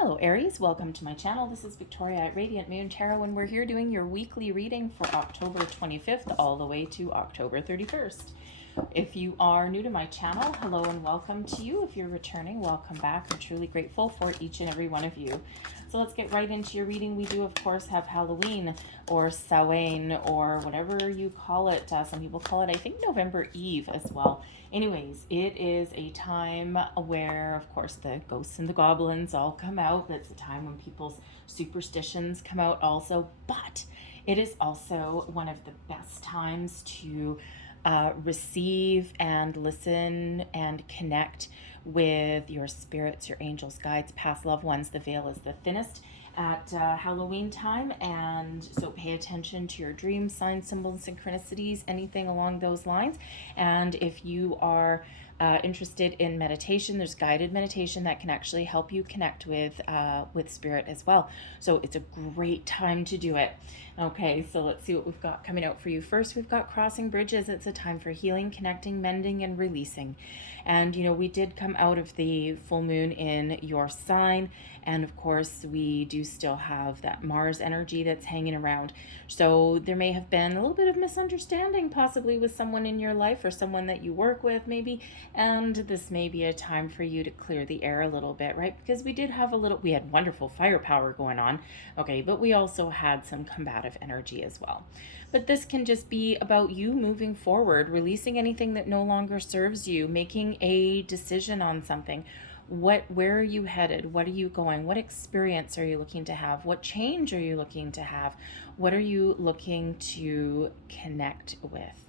Hello Aries, welcome to my channel. This is Victoria at Radiant Moon Tarot, and we're here doing your weekly reading for October 25th all the way to October 31st. If you are new to my channel, hello and welcome to you. If you're returning, welcome back. I'm truly grateful for each and every one of you. So let's get right into your reading. We do, of course, have Halloween or Samhain or whatever you call it. Some people call it, I think, November Eve as well. Anyways, it is a time where, of course, the ghosts and the goblins all come out. It's a time when people's superstitions come out also. But it is also one of the best times to receive and listen and connect with your spirits, your angels, guides, past loved ones. The veil is the thinnest at Halloween time, and so pay attention to your dreams, signs, symbols, synchronicities, anything along those lines. And if you are interested in meditation, there's guided meditation that can actually help you connect with spirit as well. So it's a great time to do it. Okay, so let's see what we've got coming out for you. First, we've got crossing bridges. It's a time for healing, connecting, mending, and releasing. And, you know, we did come out of the full moon in your sign. And of course, we do still have that Mars energy that's hanging around. So there may have been a little bit of misunderstanding possibly with someone in your life or someone that you work with maybe. And this may be a time for you to clear the air a little bit, right? Because we did have we had wonderful firepower going on. Okay, but we also had some combative energy as well. But this can just be about you moving forward, releasing anything that no longer serves you, making a decision on something. Where are you headed? What are you going? What experience are you looking to have? What change are you looking to have? What are you looking to connect with?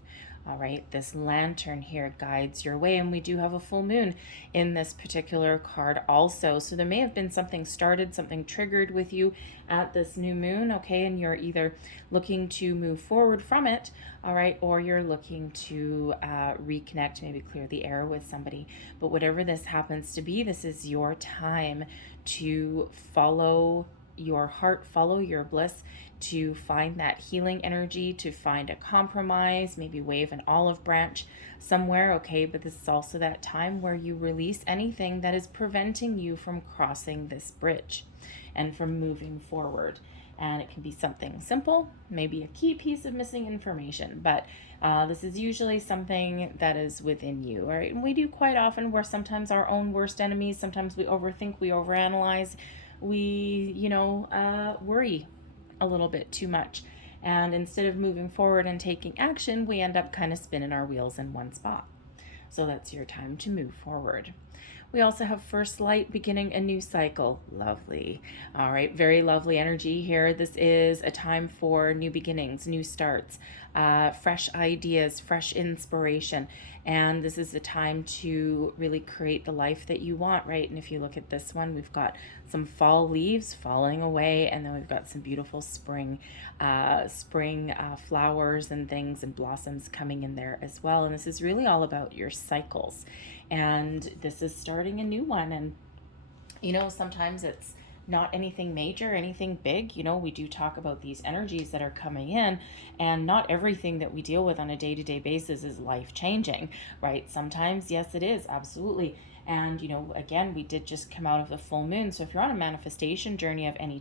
All right, this lantern here guides your way, and we do have a full moon in this particular card also. So there may have been something started, something triggered with you at this new moon, okay, and you're either looking to move forward from it, all right, or you're looking to reconnect, maybe clear the air with somebody. But whatever this happens to be, this is your time to follow your heart, follow your bliss, to find that healing energy, to find a compromise, maybe wave an olive branch somewhere, okay? But this is also that time where you release anything that is preventing you from crossing this bridge and from moving forward. And it can be something simple, maybe a key piece of missing information, but this is usually something that is within you, all right? And we do quite often, we're sometimes our own worst enemies. Sometimes we overthink, we overanalyze, we, worry a little bit too much. And instead of moving forward and taking action, we end up kind of spinning our wheels in one spot. So that's your time to move forward. We also have first light, beginning a new cycle. Lovely. All right, very lovely energy here. This is a time for new beginnings, new starts, fresh ideas, fresh inspiration. And this is the time to really create the life that you want, right? And if you look at this one, we've got some fall leaves falling away, and then we've got some beautiful spring flowers and things and blossoms coming in there as well. And this is really all about your cycles. And this is starting a new one. And, sometimes it's not anything major, anything big. We do talk about these energies that are coming in, and not everything that we deal with on a day-to-day basis is life-changing, right? Sometimes, yes, it is, absolutely. And, again, we did just come out of the full moon. So if you're on a manifestation journey of any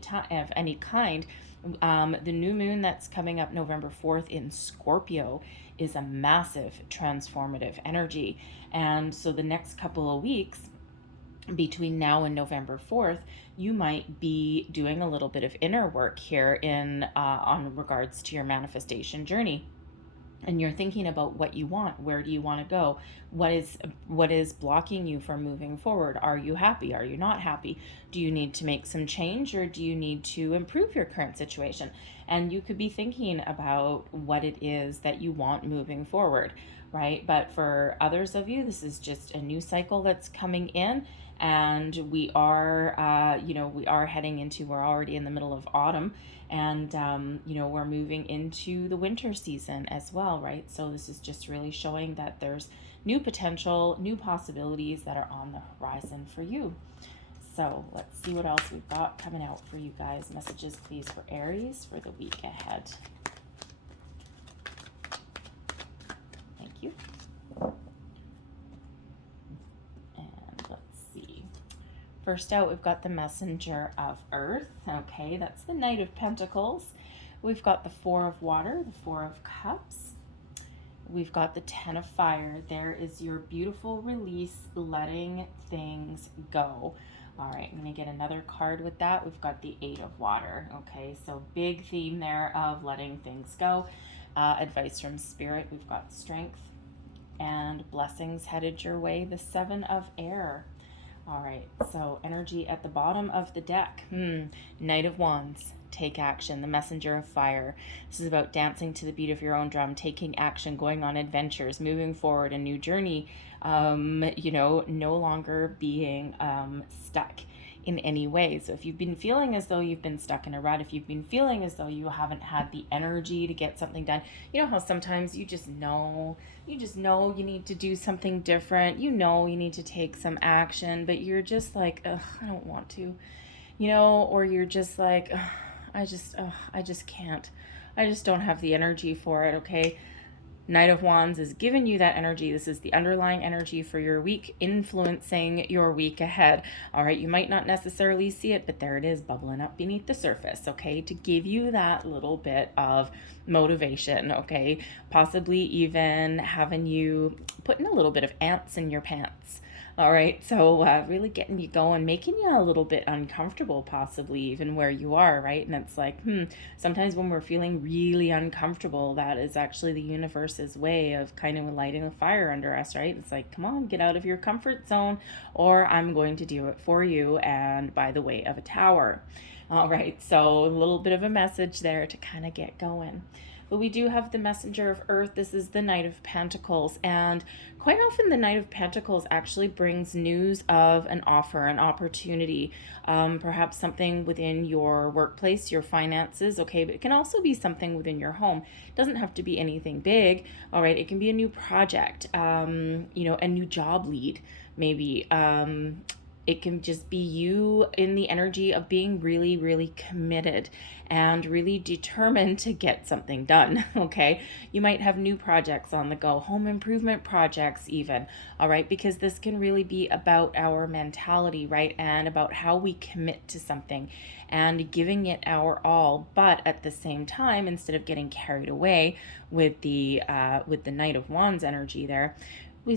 kind, the new moon that's coming up November 4th in Scorpio is a massive transformative energy. And so the next couple of weeks between now and November 4th, you might be doing a little bit of inner work here on regards to your manifestation journey. And you're thinking about what you want. Where do you want to go? What is blocking you from moving forward? Are you happy? Are you not happy? Do you need to make some change, or do you need to improve your current situation? And you could be thinking about what it is that you want moving forward, right? But for others of you, this is just a new cycle that's coming in. And we are heading into, we're already in the middle of autumn, and, we're moving into the winter season as well, right? So this is just really showing that there's new potential, new possibilities that are on the horizon for you. So let's see what else we've got coming out for you guys. Messages, please, for Aries for the week ahead. Thank you. First out, we've got the Messenger of Earth. Okay, that's the Knight of Pentacles. We've got the Four of Water, the Four of Cups. We've got the Ten of Fire. There is your beautiful release, letting things go. All right, I'm going to get another card with that. We've got the Eight of Water. Okay, so big theme there of letting things go. Advice from Spirit. We've got strength and blessings headed your way. The Seven of Air. All right, so energy at the bottom of the deck. Knight of Wands. Take action. The Messenger of Fire. This is about dancing to the beat of your own drum, taking action, going on adventures, moving forward, a new journey, no longer being stuck in any way. So if you've been feeling as though you've been stuck in a rut, if you've been feeling as though you haven't had the energy to get something done, you know how sometimes you just know you need to do something different, you need to take some action, but you're just like, ugh, I don't want to, or you're just like, ugh, I just can't. I just don't have the energy for it, okay? Knight of Wands is giving you that energy. This is the underlying energy for your week, influencing your week ahead. All right, you might not necessarily see it, but there it is bubbling up beneath the surface, okay, to give you that little bit of motivation, okay? Possibly even having you putting a little bit of ants in your pants. All right, so really getting you going, making you a little bit uncomfortable, possibly even where you are, right? And it's like, sometimes when we're feeling really uncomfortable, that is actually the universe's way of kind of lighting a fire under us, right? It's like, come on, get out of your comfort zone, or I'm going to do it for you, and by the way of a tower. All right, so a little bit of a message there to kind of get going. But we do have the Messenger of Earth. This is the Knight of Pentacles. And quite often the Knight of Pentacles actually brings news of an offer, an opportunity, perhaps something within your workplace, your finances, okay? But it can also be something within your home. It doesn't have to be anything big, all right? It can be a new project, a new job lead, maybe. It can just be you in the energy of being really, really committed and really determined to get something done, okay? You might have new projects on the go, home improvement projects even, all right? Because this can really be about our mentality, right? And about how we commit to something and giving it our all, but at the same time, instead of getting carried away with the Knight of Wands energy there,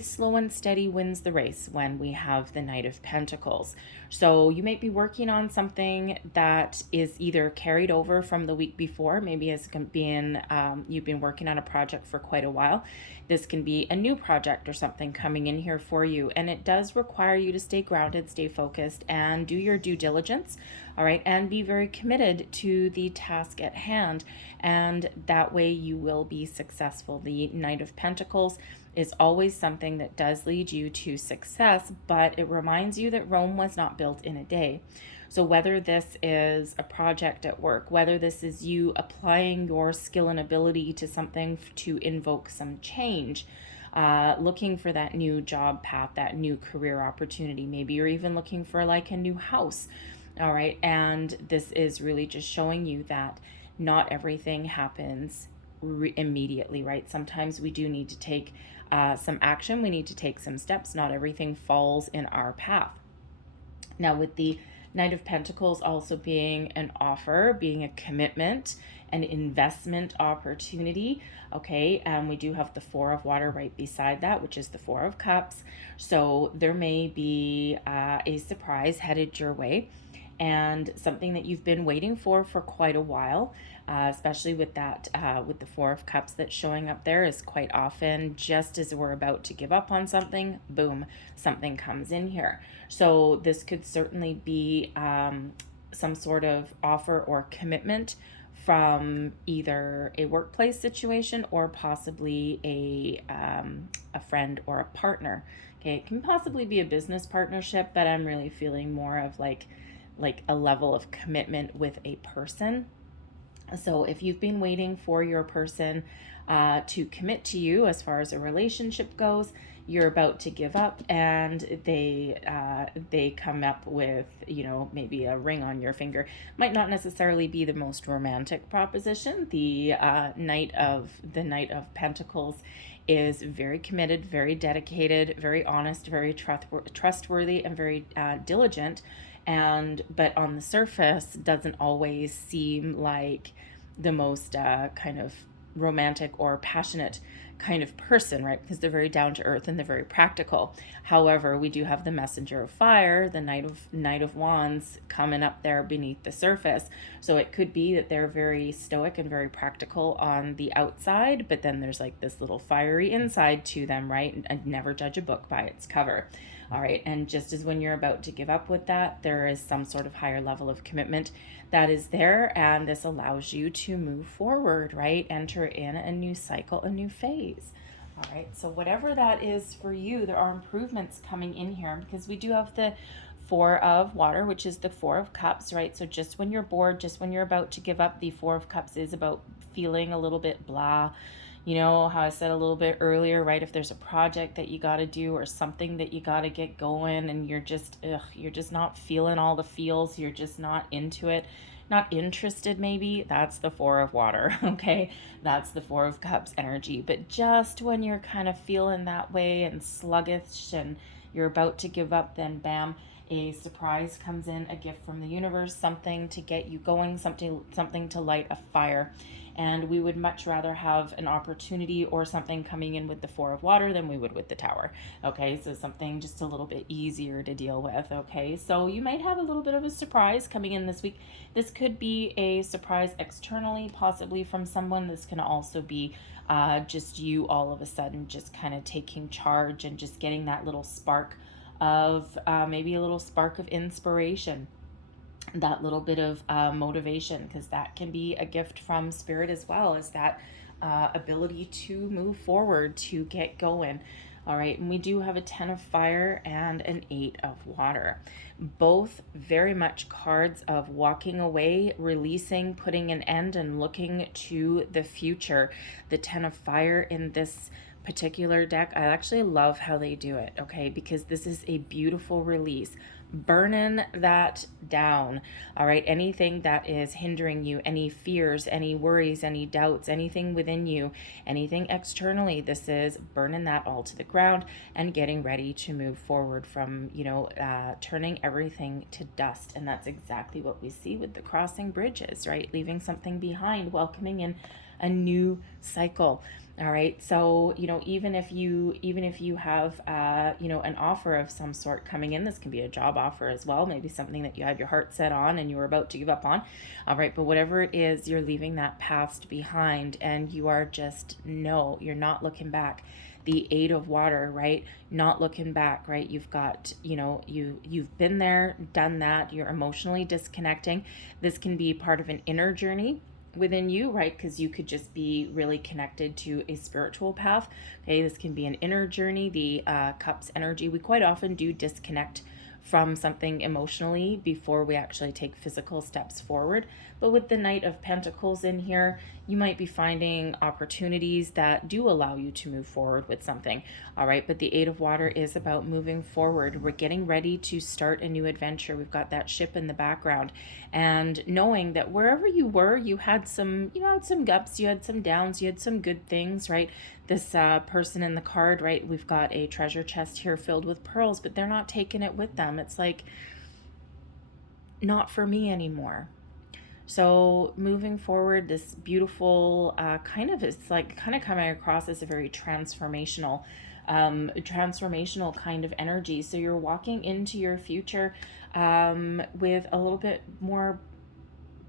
slow and steady wins the race when we have the Knight of Pentacles. So you might be working on something that is either carried over from the week before, maybe it's been you've been working on a project for quite a while. This can be a new project or something coming in here for you, and it does require you to stay grounded, stay focused, and do your due diligence, all right, and be very committed to the task at hand, and that way you will be successful. The Knight of Pentacles is always something that does lead you to success, but it reminds you that Rome was not built in a day. So whether this is a project at work, whether this is you applying your skill and ability to something to invoke some change, looking for that new job path, that new career opportunity, maybe you're even looking for like a new house, all right? And this is really just showing you that not everything happens immediately, right? Sometimes we do need to take some action. We need to take some steps. Not everything falls in our path. Now, with the Knight of Pentacles also being an offer, being a commitment, an investment opportunity, okay, we do have the Four of Water right beside that, which is the Four of Cups. So there may be a surprise headed your way, and something that you've been waiting for quite a while, especially with that, with the Four of Cups that's showing up there, is quite often just as we're about to give up on something, boom, something comes in here. So this could certainly be some sort of offer or commitment from either a workplace situation or possibly a friend or a partner. Okay, it can possibly be a business partnership, but I'm really feeling more of like a level of commitment with a person. So if you've been waiting for your person to commit to you as far as a relationship goes, you're about to give up, and they come up with, maybe a ring on your finger. Might not necessarily be the most romantic proposition. The Knight of Pentacles is very committed, very dedicated, very honest, very trustworthy, and very diligent. But on the surface doesn't always seem like the most kind of romantic or passionate kind of person, right? Because they're very down to earth and they're very practical. However, we do have the messenger of fire, the knight of wands, coming up there beneath the surface. So it could be that they're very stoic and very practical on the outside, but then there's like this little fiery inside to them, right? And never judge a book by its cover. All right, and just as when you're about to give up with that, there is some sort of higher level of commitment that is there, and this allows you to move forward, right? Enter in a new cycle, a new phase. All right, so whatever that is for you, there are improvements coming in here, because we do have the Four of Water, which is the Four of Cups, right? So just when you're bored, just when you're about to give up, the Four of Cups is about feeling a little bit blah. You know how I said a little bit earlier, right? If there's a project that you got to do or something that you got to get going and you're just not feeling all the feels, you're just not into it, not interested maybe, that's the Four of Water, okay? That's the Four of Cups energy. But just when you're kind of feeling that way and sluggish and you're about to give up, then bam, a surprise comes in, a gift from the universe, something to get you going, something to light a fire. And we would much rather have an opportunity or something coming in with the Four of Water than we would with the Tower. Okay, so something just a little bit easier to deal with. Okay, so you might have a little bit of a surprise coming in this week. This could be a surprise externally, possibly from someone. This can also be just you all of a sudden just kind of taking charge and just getting that little spark of maybe a little spark of inspiration, that little bit of motivation, because that can be a gift from spirit as well, as that ability to move forward, to get going. All right, and we do have a 10 of fire and an 8 of water, both very much cards of walking away, releasing, putting an end, and looking to the future. The 10 of fire in this particular deck, I actually love how they do it, okay, because this is a beautiful release. Burning that down. All right, anything that is hindering you, any fears, any worries, any doubts, anything within you, anything externally, this is burning that all to the ground and getting ready to move forward from, turning everything to dust. And that's exactly what we see with the crossing bridges, right? Leaving something behind, welcoming in a new cycle. All right, so even if you have an offer of some sort coming in, this can be a job offer as well, maybe something that you had your heart set on and you were about to give up on. All right, but whatever it is, you're leaving that past behind, and you are you're not looking back. The 8 of water, right? Not looking back, right? You've got, you've been there, done that. You're emotionally disconnecting. This can be part of an inner journey within you, right? Because you could just be really connected to a spiritual path. Okay, this can be an inner journey. The cups energy, we quite often do disconnect from something emotionally before we actually take physical steps forward. But with the Knight of Pentacles in here, you might be finding opportunities that do allow you to move forward with something. All right, but the 8 of water is about moving forward. We're getting ready to start a new adventure. We've got that ship in the background, and knowing that wherever you were, you had some ups, you had some downs, you had some good things, right? This person in the card, right? We've got a treasure chest here filled with pearls, but they're not taking it with them. It's like, not for me anymore. So moving forward, this beautiful it's coming across as a very transformational kind of energy. So you're walking into your future with a little bit more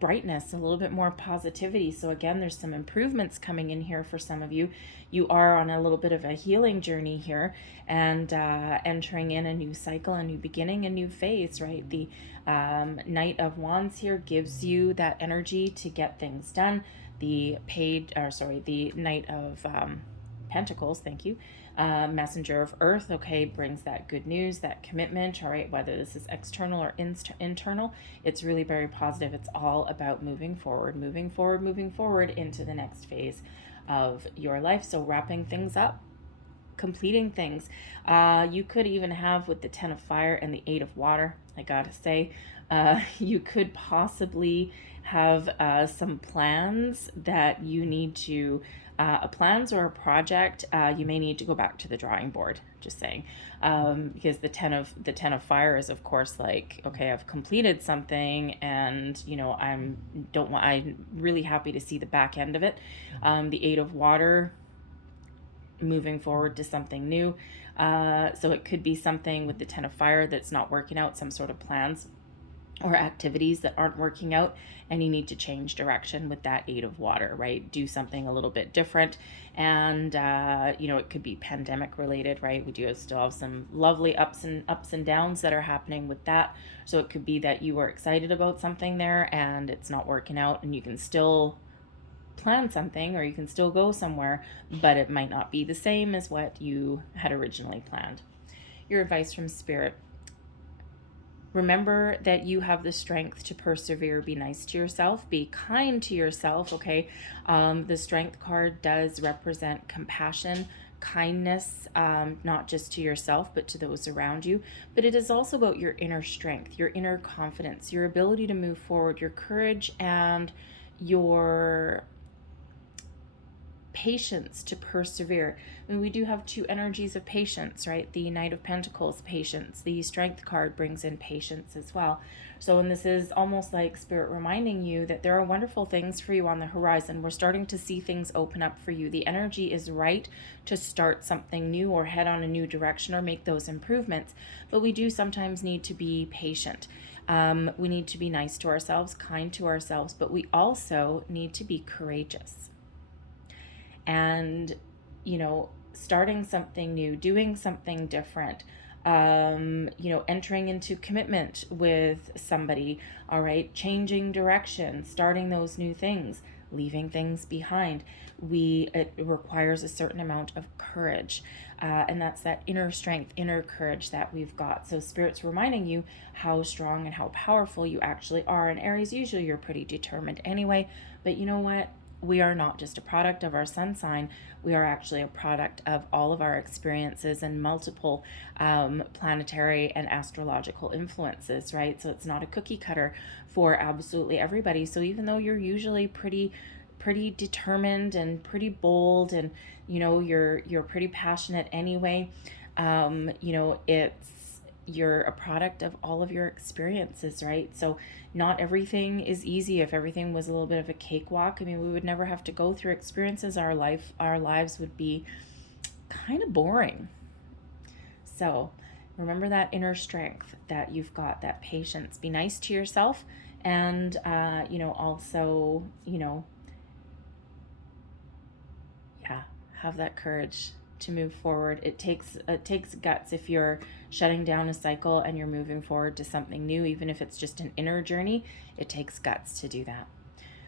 brightness, a little bit more positivity. So again, there's some improvements coming in here for some of you. You are on a little bit of a healing journey here, and entering in a new cycle, a new beginning, a new phase, right? The Knight of Wands here gives you that energy to get things done. The Knight of Pentacles, thank you, Messenger of Earth, okay, brings that good news, that commitment. All right, whether this is external or internal, it's really very positive. It's all about moving forward into the next phase of your life. So wrapping things up, completing things. You could even have, with the 10 of fire and the 8 of water, I gotta say, you could possibly have some plans that you need to plans or a project, you may need to go back to the drawing board, just saying. Because the 10 of fire is, of course, like, okay, I've completed something, and I'm really happy to see the back end of it. The 8 of water, moving forward to something new. So it could be something with the 10 of fire that's not working out, some sort of plans or activities that aren't working out, and you need to change direction with that 8 of water, right? Do something a little bit different. And it could be pandemic related, right? We do still have some lovely ups and downs that are happening with that. So it could be that you were excited about something there and it's not working out, and you can still plan something, or you can still go somewhere, but it might not be the same as what you had originally planned. Your advice from Spirit: remember that you have the strength to persevere. Be nice to yourself. Be kind to yourself, okay? The Strength card does represent compassion, kindness, not just to yourself, but to those around you. But it is also about your inner strength, your inner confidence, your ability to move forward, your courage, and your patience to persevere. I mean, we do have 2 energies of patience, right? The Knight of Pentacles, patience. The Strength card brings in patience as well. So, and this is almost like Spirit reminding you that there are wonderful things for you on the horizon. We're starting to see things open up for you. The energy is right to start something new or head on a new direction or make those improvements. But we do sometimes need to be patient. We need to be nice to ourselves, kind to ourselves, but we also need to be courageous. And, starting something new, doing something different, entering into commitment with somebody, all right, changing direction, starting those new things, leaving things behind. It requires a certain amount of courage, and that's that inner strength, inner courage that we've got. So Spirit's reminding you how strong and how powerful you actually are. And Aries, usually you're pretty determined anyway, but you know what? We are not just a product of our sun sign. We are actually a product of all of our experiences and multiple planetary and astrological influences, right? So it's not a cookie cutter for absolutely everybody. So even though you're usually pretty determined and pretty bold, and you're pretty passionate anyway, you're a product of all of your experiences, right? So not everything is easy. If everything was a little bit of a cakewalk, I mean, we would never have to go through experiences. Our lives would be kind of boring. So remember that inner strength that you've got, that patience. Be nice to yourself, and also, have that courage to move forward. It takes guts if you're shutting down a cycle and you're moving forward to something new. Even if it's just an inner journey, it takes guts to do that.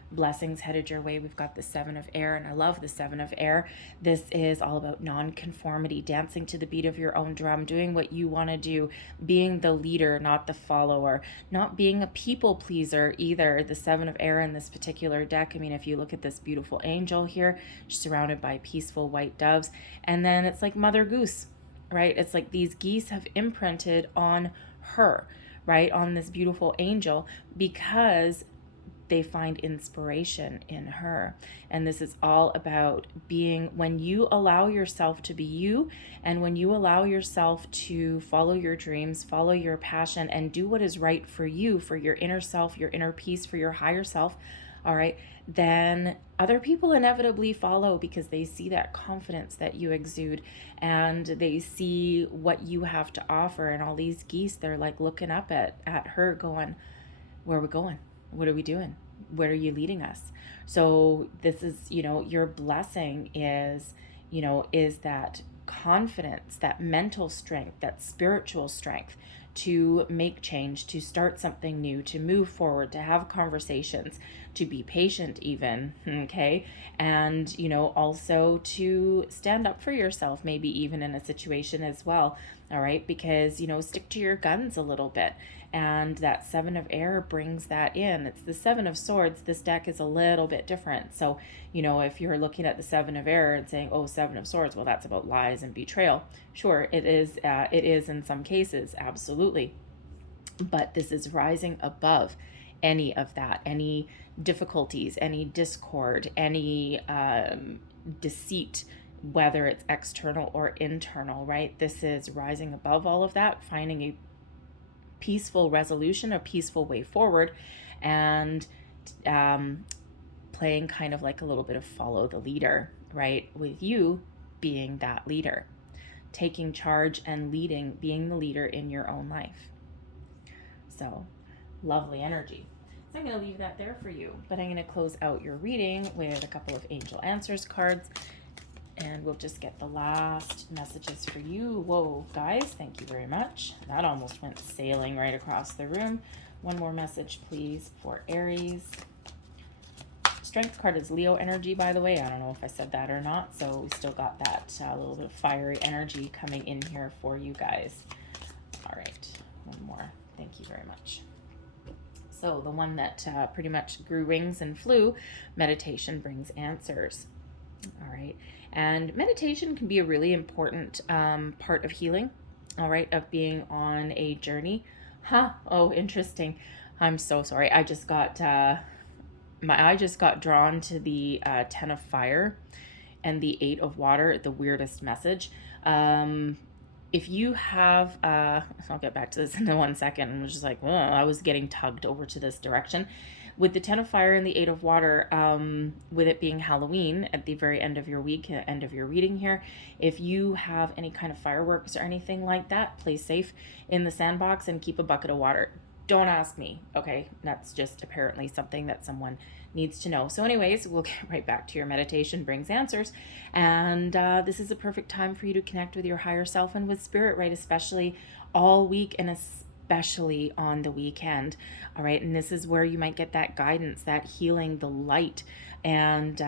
Blessings headed your way. We've got the 7 of air, and I love the 7 of air. This is all about non-conformity, dancing to the beat of your own drum, doing what you want to do, being the leader, not the follower, not being a people pleaser either. The 7 of air in this particular deck, I mean, if you look at this beautiful angel here, surrounded by peaceful white doves, and then it's like Mother Goose, right? It's like these geese have imprinted on her, right, on this beautiful angel, because they find inspiration in her. And this is all about being, when you allow yourself to be you, and when you allow yourself to follow your dreams, follow your passion, and do what is right for you, for your inner self, your inner peace, for your higher self, all right, then other people inevitably follow, because they see that confidence that you exude, and they see what you have to offer. And all these geese, they're like looking up at her going, where are we going? What are we doing? Where are you leading us? So this is, your blessing is that confidence, that mental strength, that spiritual strength to make change, to start something new, to move forward, to have conversations, to be patient even, okay? And, also to stand up for yourself, maybe even in a situation as well, all right? Because, stick to your guns a little bit. And that 7 of air brings that in. It's the 7 of swords. This deck is a little bit different. So, if you're looking at the 7 of air and saying, oh, 7 of swords, well, that's about lies and betrayal. Sure, it is in some cases, absolutely. But this is rising above any of that, any difficulties, any discord, any deceit, whether it's external or internal, right? This is rising above all of that, finding a peaceful resolution, a peaceful way forward, and playing kind of like a little bit of follow the leader, right? With you being that leader, taking charge and leading, being the leader in your own life. So lovely energy. So I'm going to leave that there for you, but I'm going to close out your reading with a couple of angel answers cards, and we'll just get the last messages for you. Whoa, guys, thank you very much. That almost went sailing right across the room. One more message, please, for Aries. Strength card is Leo energy, by the way. I don't know if I said that or not, so we still got that little bit of fiery energy coming in here for you guys. All right, one more. Thank you very much. So the one that pretty much grew wings and flew, meditation brings answers. All right, and meditation can be a really important part of healing, all right, of being on a journey. Oh, interesting. I'm so sorry. I just got my eye just got drawn to the 10 of fire and the 8 of water, the weirdest message. If you have, I'll get back to this in 1 second. I'm just like, I was getting tugged over to this direction. With the 10 of fire and the 8 of water, with it being Halloween at the very end of your week, end of your reading here, if you have any kind of fireworks or anything like that, play safe in the sandbox and keep a bucket of water. Don't ask me, okay? That's just apparently something that someone needs to know. So anyways, we'll get right back to your meditation brings answers. And this is a perfect time for you to connect with your higher self and with spirit, right? Especially all week and especially on the weekend. All right. And this is where you might get that guidance, that healing, the light, and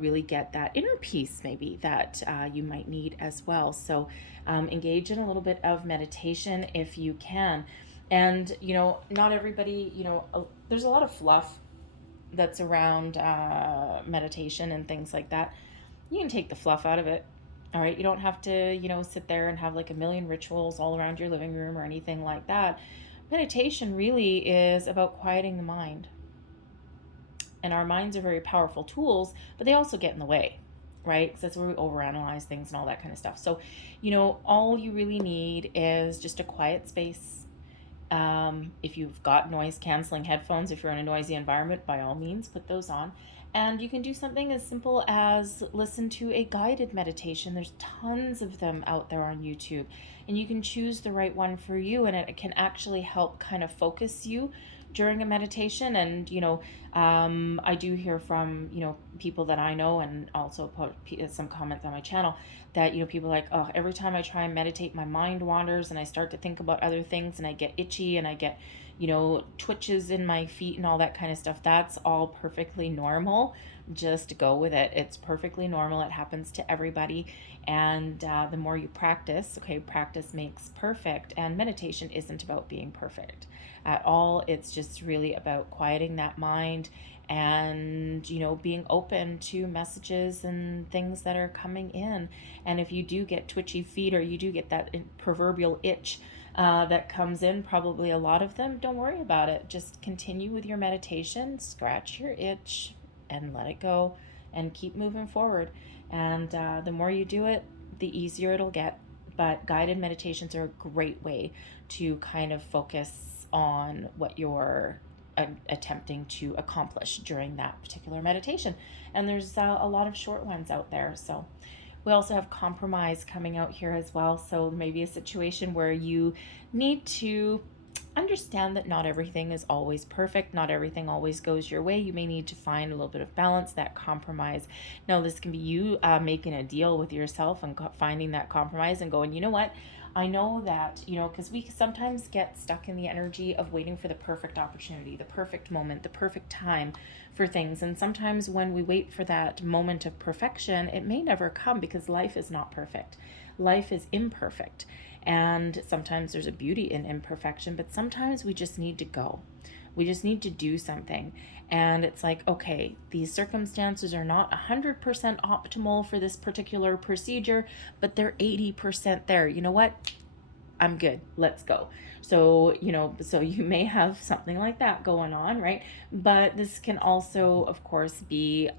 really get that inner peace maybe that you might need as well. So engage in a little bit of meditation if you can. And, you know, not everybody, you know, there's a lot of fluff that's around meditation and things like that. You can take the fluff out of it. All right. You don't have to, you know, sit there and have like a million rituals all around your living room or anything like that. Meditation really is about quieting the mind. And our minds are very powerful tools, but they also get in the way, right? Because that's where we overanalyze things and all that kind of stuff. So, you know, all you really need is just a quiet space. If you've got noise canceling headphones, if you're in a noisy environment, by all means, put those on. And you can do something as simple as listen to a guided meditation. There's tons of them out there on YouTube, and you can choose the right one for you, and it can actually help kind of focus you during a meditation. And, you know, I do hear from, you know, people that I know, and also put some comments on my channel that, you know, people are like, oh, every time I try and meditate, my mind wanders and I start to think about other things and I get itchy and I get, you know, twitches in my feet and all that kind of stuff. That's all perfectly normal. Just go with it. It's perfectly normal. It happens to everybody. And the more you practice, okay, practice makes perfect. And meditation isn't about being perfect at all. It's just really about quieting that mind and, you know, being open to messages and things that are coming in. And if you do get twitchy feet or you do get that proverbial itch that comes in, probably a lot of them, don't worry about it. Just continue with your meditation, scratch your itch and let it go and keep moving forward. And the more you do it, the easier it'll get. But guided meditations are a great way to kind of focus on what you're attempting to accomplish during that particular meditation. And there's a lot of short ones out there. So we also have compromise coming out here as well. So maybe a situation where you need to understand that not everything is always perfect. Not everything always goes your way. You may need to find a little bit of balance, that compromise. Now, this can be you making a deal with yourself and finding that compromise and going, you know what? I know that, you know, because we sometimes get stuck in the energy of waiting for the perfect opportunity, the perfect moment, the perfect time for things. And sometimes when we wait for that moment of perfection, it may never come because life is not perfect. Life is imperfect. And sometimes there's a beauty in imperfection, but sometimes we just need to go. We just need to do something. And it's like, okay, these circumstances are not 100% optimal for this particular procedure, but they're 80% there. You know what? I'm good. Let's go. So, you know, so you may have something like that going on, right? But this can also, of course, be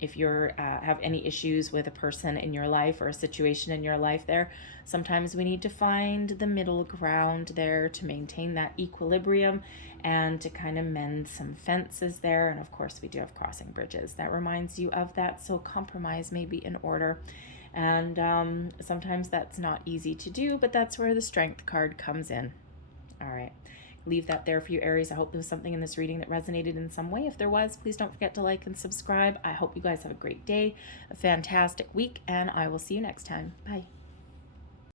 if you're have any issues with a person in your life or a situation in your life there. Sometimes we need to find the middle ground there to maintain that equilibrium and to kind of mend some fences there. And of course, we do have crossing bridges. That reminds you of that. So compromise may be in order. And sometimes that's not easy to do, but that's where the Strength card comes in. All right, leave that there for you, Aries. I hope there was something in this reading that resonated in some way. If there was, please don't forget to like and subscribe. I hope you guys have a great day, a fantastic week, and I will see you next time. Bye.